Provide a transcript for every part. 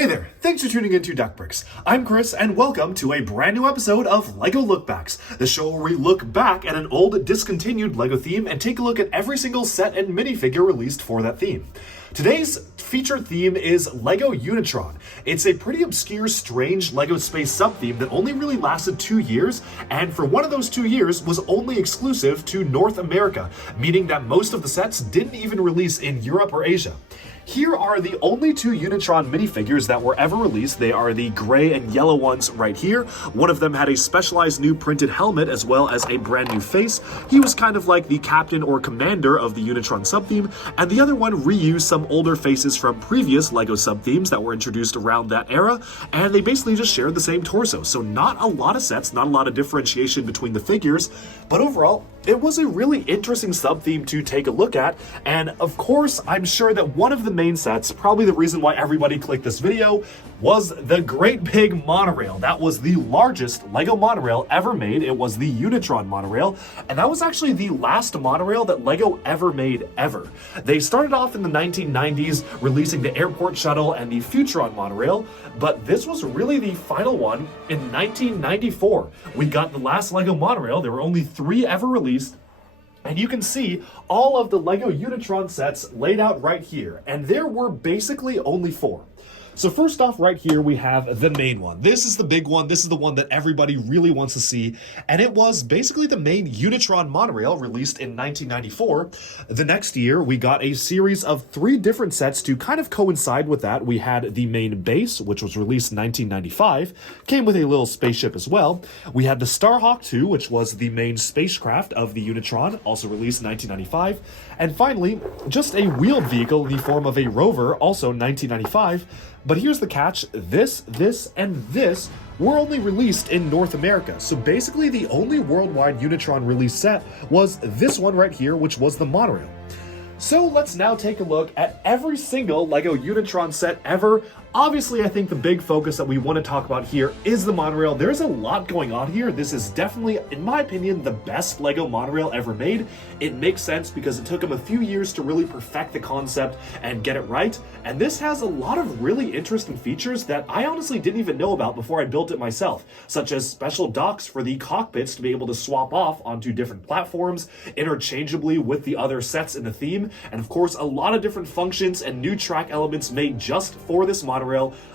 Hey there, thanks for tuning into Duckbricks. I'm Chris, and welcome to a brand new episode of LEGO Lookbacks, the show where we look back at an old, discontinued LEGO theme and take a look at every single set and minifigure released for that theme. Today's featured theme is LEGO Unitron. It's a pretty obscure, strange LEGO space sub-theme that only really lasted 2 years, and for one of those 2 years was only exclusive to North America, meaning that most of the sets didn't even release in Europe or Asia. Here are the only 2 Unitron minifigures that were ever released. They are the gray and yellow ones right here. One of them had a specialized new printed helmet as well as a brand new face. He was kind of like the captain or commander of the Unitron sub-theme, and the other one reused some older faces from previous LEGO sub-themes that were introduced around that era, and they basically just shared the same torso. So not a lot of sets, not a lot of differentiation between the figures, but overall, it was a really interesting sub-theme to take a look at, and of course, I'm sure that one of the main sets, probably the reason why everybody clicked this video, was the great big monorail. That was the largest LEGO monorail ever made. It was the Unitron Monorail, and that was actually the last monorail that LEGO ever made, ever. They started off in the 1990s, releasing the Airport Shuttle and the Futron Monorail, but this was really the final one in 1994. We got the last LEGO monorail. There were only 3 ever released, and you can see all of the LEGO Unitron sets laid out right here, and there were basically only 4. So first off, right here, we have the main one. This is the big one. This is the one that everybody really wants to see. And it was basically the main Unitron monorail released in 1994. The next year, we got a series of 3 different sets to kind of coincide with that. We had the main base, which was released in 1995, came with a little spaceship as well. We had the Starhawk 2, which was the main spacecraft of the Unitron, also released in 1995. And finally, just a wheeled vehicle in the form of a rover, also 1995. But here's the catch, this, and this were only released in North America. So basically the only worldwide Unitron release set was this one right here, which was the monorail. So let's now take a look at every single LEGO Unitron set ever. Obviously, I think the big focus that we want to talk about here is the monorail. There's a lot going on here. This is definitely, in my opinion, the best LEGO monorail ever made. It makes sense because it took them a few years to really perfect the concept and get it right. And this has a lot of really interesting features that I honestly didn't even know about before I built it myself, such as special docks for the cockpits to be able to swap off onto different platforms interchangeably with the other sets in the theme. And of course, a lot of different functions and new track elements made just for this monorail.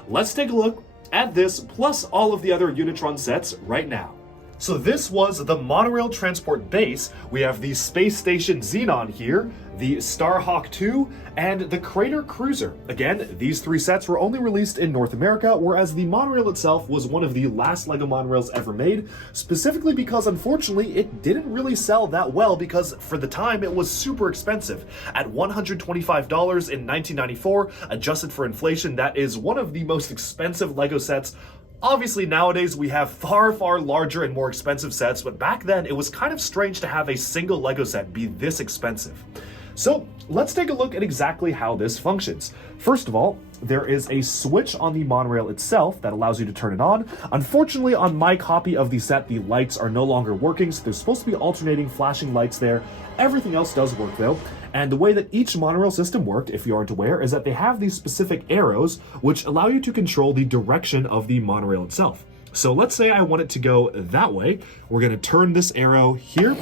Let's take a look at this, plus all of the other Unitron sets right now. So this was the monorail transport base. We have the space station Xenon here, the Starhawk 2, and the Crater Cruiser. Again, these 3 sets were only released in North America, whereas the monorail itself was one of the last LEGO monorails ever made, specifically because unfortunately it didn't really sell that well because for the time it was super expensive. At $125 in 1994, adjusted for inflation, that is one of the most expensive LEGO sets. Obviously, nowadays we have far larger and more expensive sets, but back then it was kind of strange to have a single LEGO set be this expensive. So let's take a look at exactly how this functions. First of all, there is a switch on the monorail itself that allows you to turn it on. Unfortunately, on my copy of the set, the lights are no longer working, so there's supposed to be alternating flashing lights there. Everything else does work though. And the way that each monorail system worked, if you aren't aware, is that they have these specific arrows which allow you to control the direction of the monorail itself. So let's say I want it to go that way. We're going to turn this arrow here,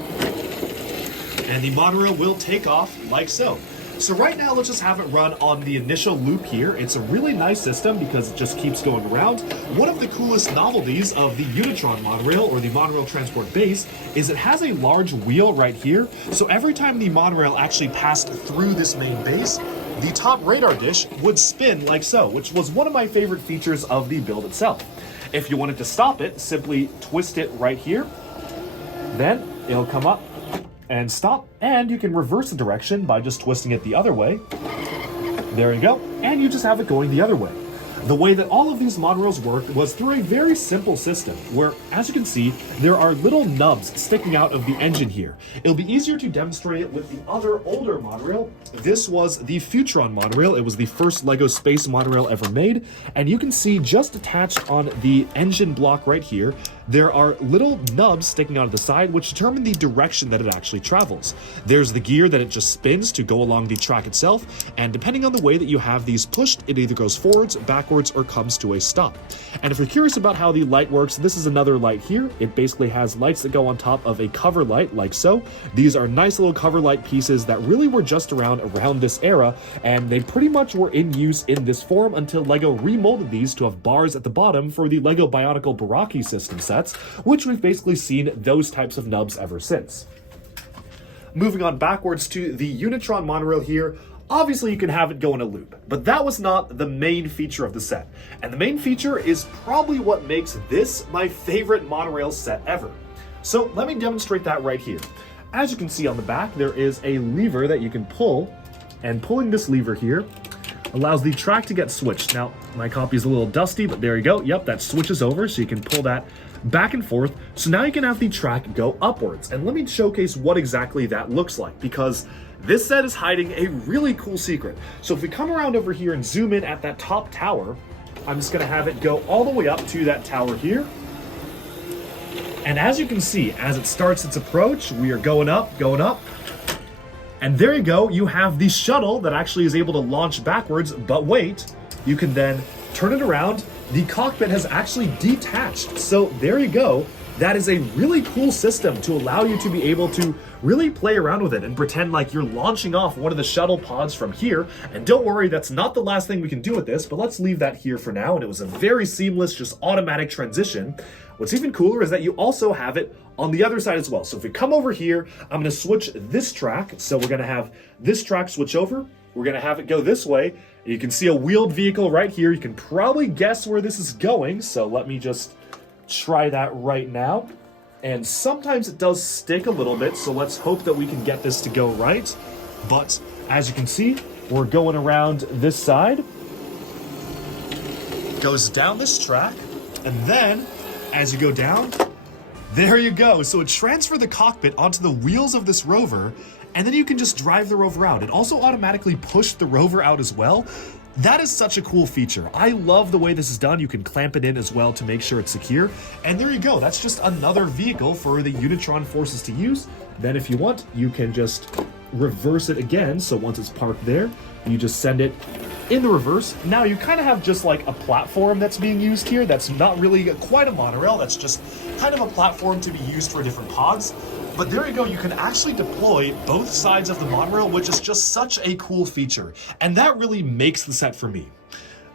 and the monorail will take off like so. So right now, let's just have it run on the initial loop here. It's a really nice system because it just keeps going around. One of the coolest novelties of the Unitron monorail, or the monorail transport base, is it has a large wheel right here. So every time the monorail actually passed through this main base, the top radar dish would spin like so, which was one of my favorite features of the build itself. If you wanted to stop it, simply twist it right here. Then it'll come up and stop, and you can reverse the direction by just twisting it the other way. There you go, and you just have it going the other way. The way that all of these monorails worked was through a very simple system where, as you can see, there are little nubs sticking out of the engine here. It'll be easier to demonstrate it with the other older monorail. This was the Futron monorail. It was the first LEGO space monorail ever made, and you can see just attached on the engine block right here, there are little nubs sticking out of the side which determine the direction that it actually travels. There's the gear that it just spins to go along the track itself, and depending on the way that you have these pushed, it either goes forwards, backwards, backwards or comes to a stop. And if you're curious about how the light works, this is another light here. It basically has lights that go on top of a cover light like so. These are nice little cover light pieces that really were just around this era, and they pretty much were in use in this form until LEGO remolded these to have bars at the bottom for the LEGO Bionicle Baraki system sets, which we've basically seen those types of nubs ever since. Moving on backwards to the Unitron Monorail here, obviously you can have it go in a loop, but that was not the main feature of the set. And the main feature is probably what makes this my favorite monorail set ever. So let me demonstrate that right here. As you can see on the back, there is a lever that you can pull, and pulling this lever here allows the track to get switched. Now, my copy is a little dusty, but there you go. Yep, that switches over, so you can pull that back and forth. So now you can have the track go upwards. And let me showcase what exactly that looks like, because this set is hiding a really cool secret. So if we come around over here and zoom in at that top tower, I'm just gonna have it go all the way up to that tower here. And as you can see, as it starts its approach, we are going up. And there you go, you have the shuttle that actually is able to launch backwards, but wait, you can then turn it around. The cockpit has actually detached. So there you go. That is a really cool system to allow you to be able to really play around with it and pretend like you're launching off one of the shuttle pods from here. And don't worry, that's not the last thing we can do with this, but let's leave that here for now. And it was a very seamless, just automatic transition. What's even cooler is that you also have it on the other side as well. So if we come over here, I'm gonna switch this track. So we're gonna have this track switch over. We're gonna have it go this way. You can see a wheeled vehicle right here. You can probably guess where this is going. So let me just try that right now. And sometimes it does stick a little bit, so let's hope that we can get this to go right. But as you can see, we're going around this side. Goes down this track, and then as you go down, there you go. So it transferred the cockpit onto the wheels of this rover, and then you can just drive the rover out. It also automatically pushed the rover out as well. That is such a cool feature. I love the way this is done. You can clamp it in as well to make sure it's secure. And there you go. That's just another vehicle for the Unitron forces to use. Then if you want, you can just reverse it again. So once it's parked there, you just send it in the reverse. Now you kind of have just like a platform that's being used here. That's not really quite a monorail. That's just kind of a platform to be used for different pods. But there you go, you can actually deploy both sides of the monorail, which is just such a cool feature. And that really makes the set for me.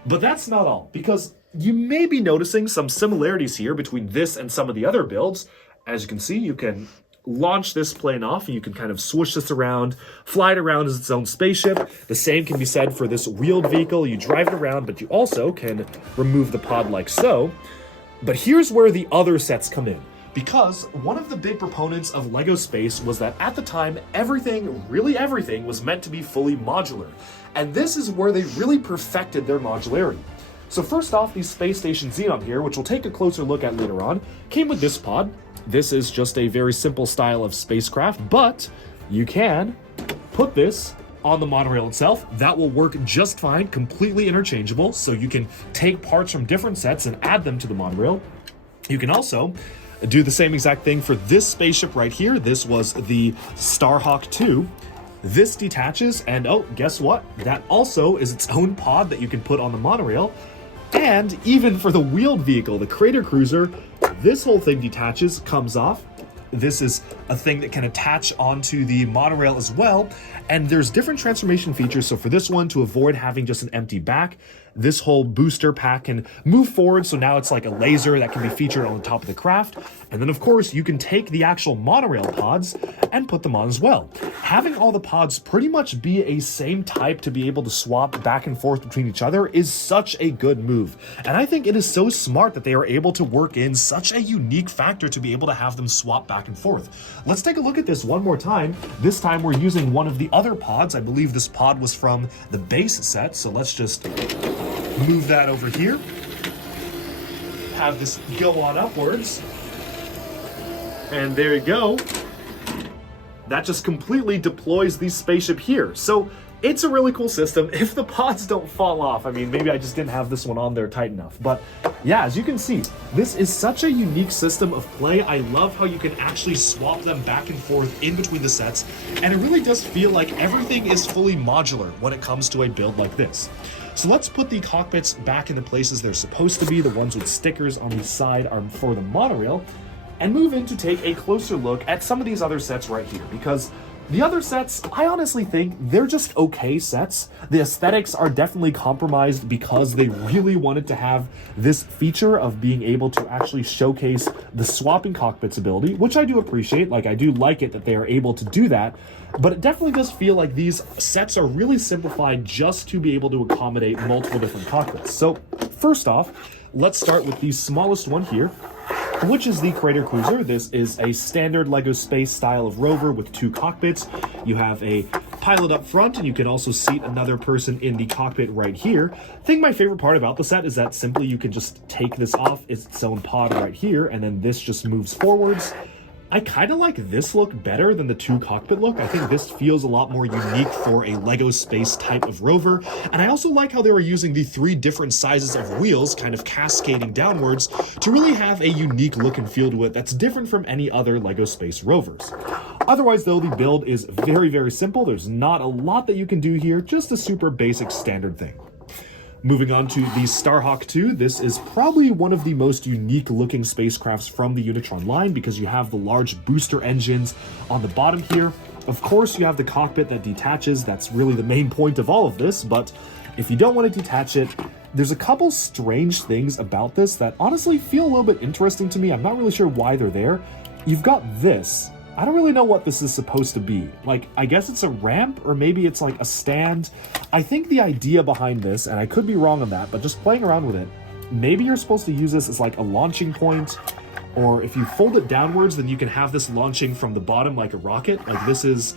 But that's not all, because you may be noticing some similarities here between this and some of the other builds. As you can see, you can launch this plane off and you can kind of swoosh this around, fly it around as its own spaceship. The same can be said for this wheeled vehicle. You drive it around, but you also can remove the pod like so. But here's where the other sets come in. Because one of the big proponents of LEGO Space was that at the time, really everything, was meant to be fully modular. And this is where they really perfected their modularity. So first off, the Space Station Xenon here, which we'll take a closer look at later on, came with this pod. This is just a very simple style of spacecraft, but you can put this on the monorail itself. That will work just fine, completely interchangeable, so you can take parts from different sets and add them to the monorail. You can also do the same exact thing for this spaceship right here. This was the Starhawk 2. This detaches, and oh, guess what? That also is its own pod that you can put on the monorail. And even for the wheeled vehicle, the Crater Cruiser, this whole thing detaches, comes off. This is a thing that can attach onto the monorail as well. And there's different transformation features. So for this one, to avoid having just an empty back, this whole booster pack can move forward. So now it's like a laser that can be featured on the top of the craft. And then of course you can take the actual monorail pods and put them on as well. Having all the pods pretty much be a same type to be able to swap back and forth between each other is such a good move. And I think it is so smart that they are able to work in such a unique factor to be able to have them swap back and forth. Let's take a look at this one more time. This time we're using one of the other pods. I believe this pod was from the base set. So let's just move that over here. Have this go on upwards. And there you go. That just completely deploys the spaceship here. So it's a really cool system. If the pods don't fall off, I mean, maybe I just didn't have this one on there tight enough. But yeah, as you can see, this is such a unique system of play. I love how you can actually swap them back and forth in between the sets. And it really does feel like everything is fully modular when it comes to a build like this. So let's put the cockpits back in the places they're supposed to be. The ones with stickers on the side are for the monorail, and move in to take a closer look at some of these other sets right here, because the other sets, I honestly think they're just okay sets. The aesthetics are definitely compromised because they really wanted to have this feature of being able to actually showcase the swapping cockpits ability, which I do appreciate. Like, I do like it that they are able to do that, but it definitely does feel like these sets are really simplified just to be able to accommodate multiple different cockpits. So first off, let's start with the smallest one here, which is the Crater Cruiser. This is a standard LEGO space style of rover with 2 cockpits. You have a pilot up front, and you can also seat another person in the cockpit right here. I think my favorite part about the set is that simply you can just take this off its own pod right here, and then this just moves forwards. I kind of like this look better than the 2 cockpit look. I think this feels a lot more unique for a LEGO space type of rover. And I also like how they were using the 3 different sizes of wheels kind of cascading downwards to really have a unique look and feel to it that's different from any other LEGO space rovers. Otherwise though, the build is very, very simple. There's not a lot that you can do here, just a super basic standard thing. Moving on to the Starhawk 2, this is probably one of the most unique looking spacecrafts from the Unitron line because you have the large booster engines on the bottom here. Of course, you have the cockpit that detaches. That's really the main point of all of this, but if you don't want to detach it, there's a couple strange things about this that honestly feel a little bit interesting to me. I'm not really sure why they're there. You've got this. I don't really know what this is supposed to be. Like, I guess it's a ramp, or maybe it's like a stand. I think the idea behind this, and I could be wrong on that, but just playing around with it, maybe you're supposed to use this as like a launching point, or if you fold it downwards, then you can have this launching from the bottom like a rocket. Like this is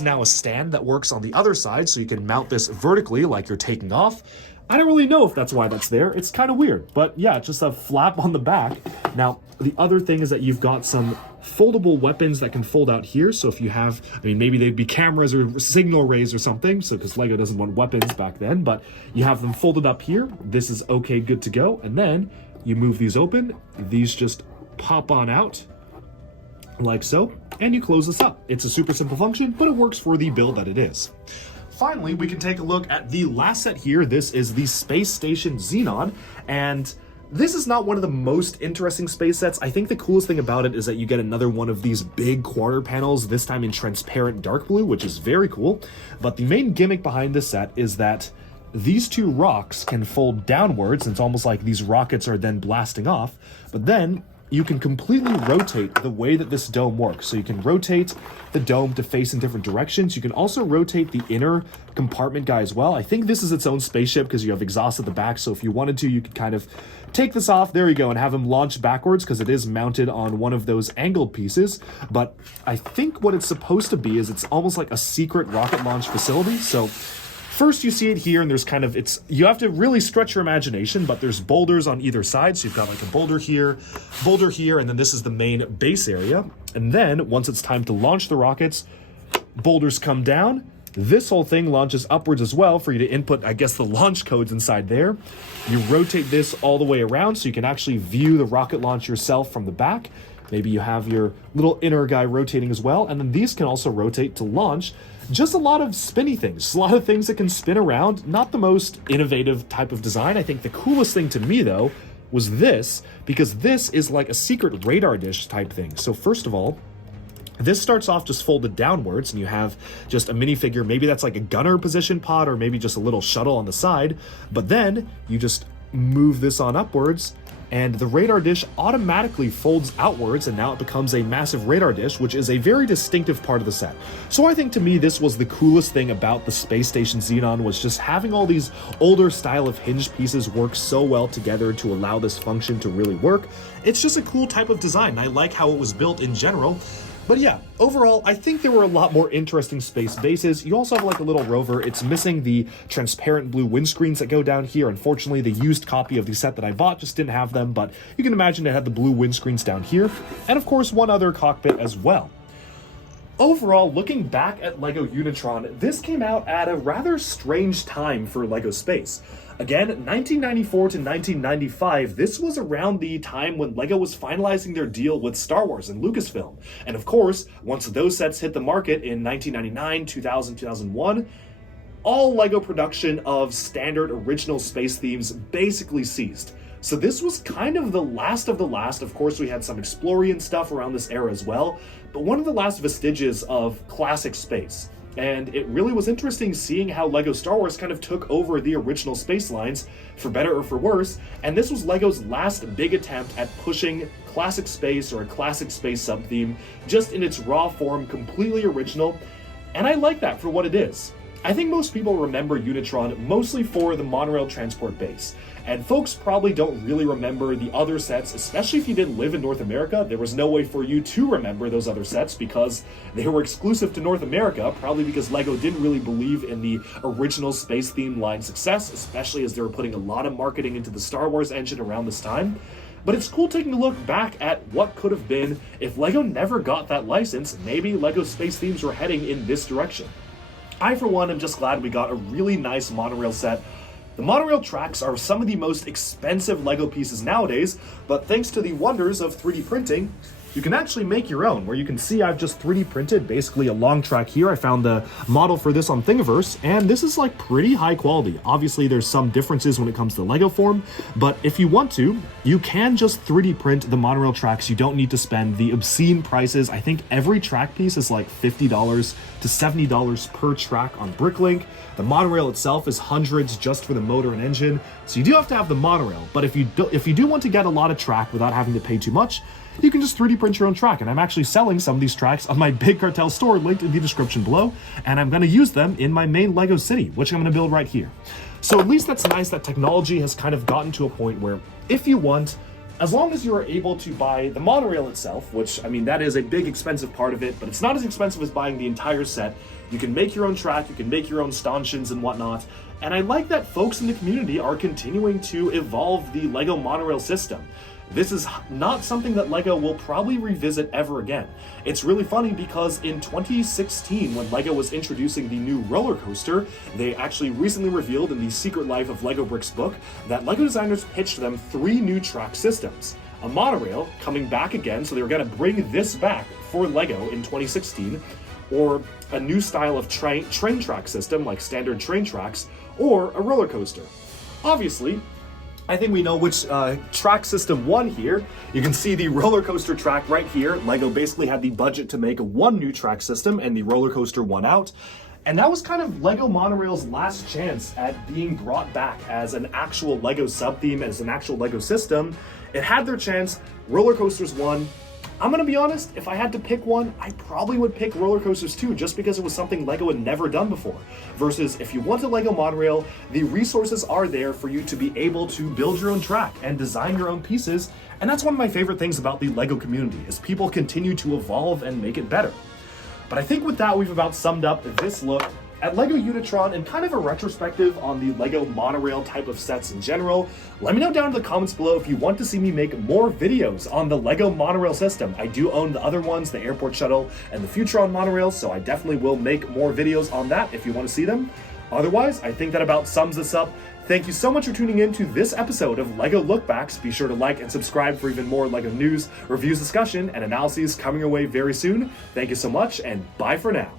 now a stand that works on the other side, so you can mount this vertically like you're taking off. I don't really know if that's why that's there. It's kind of weird, but yeah, just a flap on the back. Now, the other thing is that you've got some foldable weapons that can fold out here. So if you have, I mean, maybe they'd be cameras or signal rays or something. So because LEGO doesn't want weapons back then, but you have them folded up here. This is okay, good to go. And then you move these open. These just pop on out like so, and you close this up. It's a super simple function, but it works for the build that it is. Finally, we can take a look at the last set here. This is the Space Station Xenon, and this is not one of the most interesting space sets. I think the coolest thing about it is that you get another one of these big quarter panels, this time in transparent dark blue, which is very cool. But the main gimmick behind this set is that these 2 rocks can fold downwards, and it's almost like these rockets are then blasting off, but then you can completely rotate the way that this dome works. So you can rotate the dome to face in different directions. You can also rotate the inner compartment guy as well. I think this is its own spaceship because you have exhaust at the back. So if you wanted to, you could kind of take this off, there you go, and have him launch backwards because it is mounted on one of those angled pieces. But I think what it's supposed to be is it's almost like a secret rocket launch facility. So first you see it here, and there's kind of, you have to really stretch your imagination, but there's boulders on either side. So you've got like a boulder here, and then this is the main base area. And then once it's time to launch the rockets, boulders come down. This whole thing launches upwards as well for you to input, I guess, the launch codes inside there. You rotate this all the way around so you can actually view the rocket launch yourself from the back. Maybe you have your little inner guy rotating as well. And then these can also rotate to launch. Just a lot of spinny things, a lot of things that can spin around. Not the most innovative type of design. I think the coolest thing to me, though, was this, because this is like a secret radar dish type thing. So first of all, this starts off just folded downwards, and you have just a minifigure. Maybe that's like a gunner position pod, or maybe just a little shuttle on the side. But then you just move this on upwards, and the radar dish automatically folds outwards, and now it becomes a massive radar dish, which is a very distinctive part of the set. So I think to me this was the coolest thing about the Space Station Xenon, was just having all these older style of hinge pieces work so well together to allow this function to really work. It's just a cool type of design, and I like how it was built in general. But yeah, overall, I think there were a lot more interesting space bases. You also have like a little rover. It's missing the transparent blue windscreens that go down here. Unfortunately, the used copy of the set that I bought just didn't have them, but you can imagine it had the blue windscreens down here. And of course, one other cockpit as well. Overall, looking back at LEGO Unitron, this came out at a rather strange time for LEGO Space. Again, 1994 to 1995, this was around the time when LEGO was finalizing their deal with Star Wars and Lucasfilm. And of course, once those sets hit the market in 1999, 2000, 2001, all LEGO production of standard original space themes basically ceased. So this was kind of the last of the last. Of course, we had some Explorian stuff around this era as well, but one of the last vestiges of classic space. And it really was interesting seeing how LEGO Star Wars kind of took over the original space lines, for better or for worse, and this was LEGO's last big attempt at pushing classic space or a classic space sub-theme just in its raw form, completely original, and I like that for what it is. I think most people remember Unitron mostly for the monorail transport base, and folks probably don't really remember the other sets, especially if you didn't live in North America. There was no way for you to remember those other sets because they were exclusive to North America, probably because LEGO didn't really believe in the original space theme line success, especially as they were putting a lot of marketing into the Star Wars engine around this time. But it's cool taking a look back at what could have been if LEGO never got that license. Maybe LEGO space themes were heading in this direction. I, for one, am just glad we got a really nice monorail set. The monorail tracks are some of the most expensive LEGO pieces nowadays, but thanks to the wonders of 3D printing, you can actually make your own, where you can see I've just 3D printed basically a long track here. I found the model for this on Thingiverse, and this is like pretty high quality. Obviously, there's some differences when it comes to LEGO form, but if you want to, you can just 3D print the monorail tracks. You don't need to spend the obscene prices. I think every track piece is like $50 to $70 per track on Bricklink. The monorail itself is hundreds just for the motor and engine, so you do have to have the monorail, but if you do want to get a lot of track without having to pay too much, you can just 3D print your own track, and I'm actually selling some of these tracks on my Big Cartel store linked in the description below, and I'm going to use them in my main LEGO city, which I'm going to build right here. So at least that's nice that technology has kind of gotten to a point where if you want, as long as you are able to buy the monorail itself, which, I mean, that is a big expensive part of it, but it's not as expensive as buying the entire set. You can make your own track, you can make your own stanchions and whatnot, and I like that folks in the community are continuing to evolve the LEGO monorail system. This is not something that LEGO will probably revisit ever again. It's really funny because in 2016, when LEGO was introducing the new roller coaster, they actually recently revealed in the Secret Life of LEGO Bricks book that LEGO designers pitched them 3 new track systems. A monorail coming back again, so they were going to bring this back for LEGO in 2016, or a new style of train track system like standard train tracks, or a roller coaster. Obviously, I think we know which track system won here. You can see the roller coaster track right here. LEGO basically had the budget to make 1 new track system, and the roller coaster won out. And that was kind of LEGO Monorail's last chance at being brought back as an actual LEGO sub-theme, as an actual LEGO system. It had their chance. Roller coasters won. I'm gonna be honest, if I had to pick one, I probably would pick roller coasters too, just because it was something LEGO had never done before. Versus if you want a LEGO monorail, the resources are there for you to be able to build your own track and design your own pieces. And that's one of my favorite things about the LEGO community, is people continue to evolve and make it better. But I think with that, we've about summed up this look at LEGO Unitron and kind of a retrospective on the LEGO monorail type of sets in general. Let me know down in the comments below if you want to see me make more videos on the LEGO monorail system. I do own the other ones, the airport shuttle and the Futron monorail, so I definitely will make more videos on that if you want to see them. Otherwise, I think that about sums this up. Thank you so much for tuning in to this episode of LEGO Lookbacks. Be sure to like and subscribe for even more LEGO news, reviews, discussion, and analyses coming your way very soon. Thank you so much, and bye for now.